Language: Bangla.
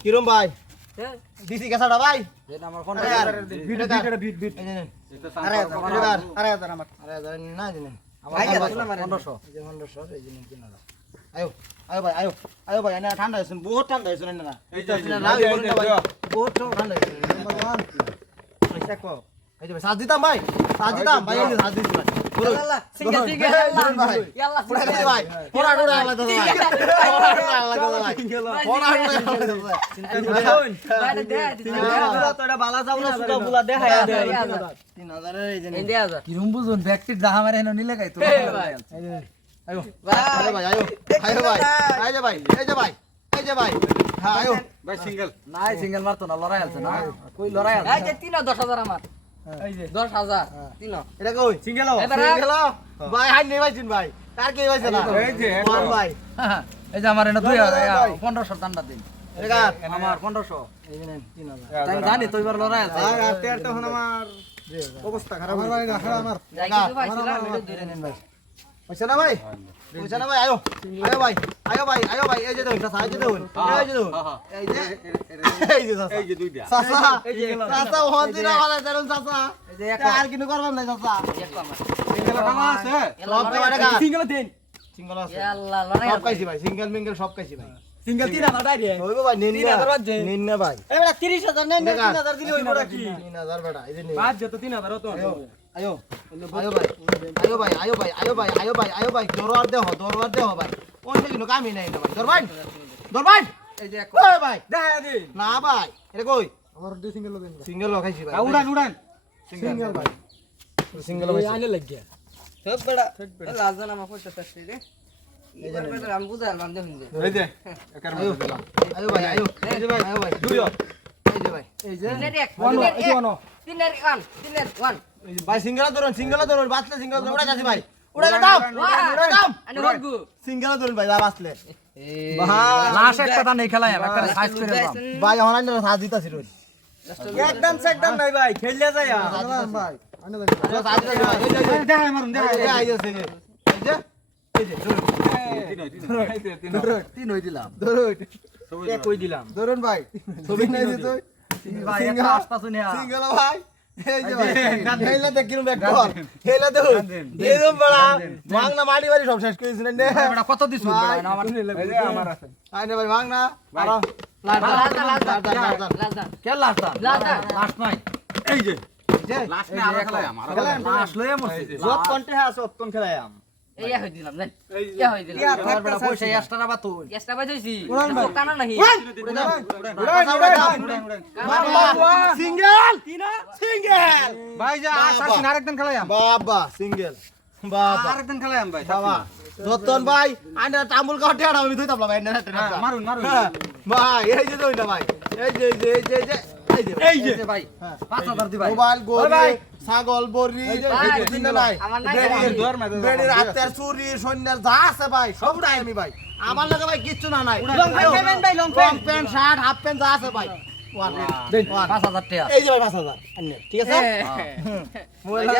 কিরম ভাই হ্যাঁ। দিছি গেছাটা ভাই আমার। এটা আড়াই হাজার, সাংসার এটা কার? আড়াই হাজার আমার। হাজার না, এই আমার ভাই, পনেরোশো, এই যে পনেরোশো। আয়ো, আয়ো ভাই, আয়ো, আয়ো ভাই, এনে ঠান্ডা হয়েছে, বহুত ঠান্ডা হয়েছে না, না। এই যে, এই যে, না, এই যে, বলুন না এই ভাই, যে, বহুত ঠান্ডা হয়েছে। Number one. এই check করো। এই যে ভাই, সাজ দিতাম ভাই, সাজ দিতাম, ভাই, সাজ দিচ্ছি ভাই। তিন হাজারের কিরম বুঝুন ব্যক্তির যাহা মারে নিলে গাই তো। আয়ো। ভাই আয়ো ভাই আয়ো। আয়ো ভাই। এই যে ভাই এই যে ভাই এই যে ভাই। হ্যাঁ আয়ো। ভাই সিঙ্গেল নাই সিঙ্গেল মারতো না লড়াই আছে না। কই লড়াই আছে এই যে তিন দশ আমার। এই যে এটা কই? সিঙ্গেল সিঙ্গেল ভাই হাই নেই ভাইছিন ভাই। কার কে হইছে না? এই যে, এই তো। ভাই। এই যে আমার এনে দুই ভাই, ভাই, ভাই। পনেরোশো টান্ডা দিন। আমার পনেরোশো। এই যে 3000 তাই জানি তো এবার লড়াই আছে। আর আমার অবস্থা খারাপ হয়ে ভাই আমার। ধরে নেন ভাই। হইছে না ভাই হইছে না ভাই আয়ো আয়ো ভাই আয়ো ভাই আয়ো ভাই এই যে দেখুন সাহায্য এই যে দেখুন এই যে দেখুন হ্যাঁ, হ্যাঁ। এই যে এই যে চাচা এই যে দুইটা চাচা এই যে চাচা ওহন দিনা বানাই দেন চাচা এই যে এক আর কিনু করবাম না চাচা এক আমার সিঙ্গেল টাকা আছে সব টাকা টাকা সিঙ্গেল দিন সিঙ্গেল আছে ইয়াল্লা লড়াই সব খাইছি ভাই সিঙ্গেল মিঙ্গেল সব খাইছি ভাই সিঙ্গেল তিন হাজার ডাইরেক্ট হইবো ভাই নিন বাজছে। নিন না ভাই এবার তিরিশ হাজার নেন দেখা। তিন হাজার দিলে হইব কি 3000 বেটা এই যে বাদ যেত তিন হাজার তো আয়ো আয়ো ভাই আয়ো ভাই আয়ো ভাই আয়ো ভাই আয়ো ভাই আয়ো ভাই দরবার দেহ দরবার দেহ ভাই। অন্য কিছু কামই নাই না ভাই। দরবার দরবার এই যে এক ভাই। দেখা দিন না ভাই এটা কই? আমার দুই সিঙ্গেল লোক সিঙ্গেল লোক খাইছি ভাই। উড়ান উড়ান। সিঙ্গেল ভাই। সিঙ্গেল ভাই। আইলে লাগিয়া। সব বেড়া। লাজন আমার পয়সা থাকছে রে আমি বুঝালাম দেখুন যে এই যে একার আয়ো। মধ্যে দিলাম। আয়ো ভাই আয়ো। এই যে ভাই। আয়ো ভাই। দুইও এই যে ভাই। এই যে তিনের এক তিনের এক। তিনের ওয়ান তিনের ওয়ান। ভাই সিঙ্গেল ধরুন সিঙ্গেল ধরুন বাঁচলে সিঙ্গেল ধরুন উড়া যাচ্ছে ভাই। উড়া দাও উড়া দাও। আনে ধরুন ভাই বাঁচলে। লাশ একটা দান এই খেলাই একটা সাইজ করে দাম ভাই অনলাইন সাজ দিতাছি রোজ। একদম একদম নাই ভাই খেললে যায় ভাই এই যে দেখা মারুন দেখা এই যে এই যে এই যে ধরুন তিন হই দিলাম। ধরুন কই দিলাম। ধরুন ভাই। ছবি নাই দিত সিঙ্গেল। সিঙ্গেল ভাই। কত দিছু ভাই, বেটা আমার এই যে লাস্ট নে আমার লাশ লয়ে মরছি সব কন্টে হ্যাঁ সব কোন খেলায়াম এই হই দিলাম জান ইয়া হই দিলাম। আমার বেটা পয়সা এক্সট্রা বা তুই। এসটা বাজইছি কানা নাহি। সিঙ্গেল? সিঙ্গেল? ভাই যা আসাসিন আরেকদিন খেলাইম বাবা সিঙ্গেল। বাবা। আরেকদিন খেলাইম ভাই বাবা। যতন ভাই আইনা তামুল কাটে আর আমি ধুইতাম ভাই না হ্যাঁ, মারুন মারুন। ভাই এই যে দইটা ভাই। এই যে এই যে এই যে। এই যে। ভাই হ্যাঁ। 5000 দি ভাই। মোবাইল গরি ছাগল বরি নাই। আমার বেড়ির- হাতের চুরি সৈন্যের যা আছে ভাই সবটাই আমি ভাই। আমার লাগে ভাই কিচ্ছু না নাই। লং প্যান্ট ভাই, long long pant shirt half pant যা আছে ভাই। পাঁচ হাজার টাকা। এই যে ভাই পাঁচ হাজার। ঠিক আছে? হ্যাঁ। মোবাইল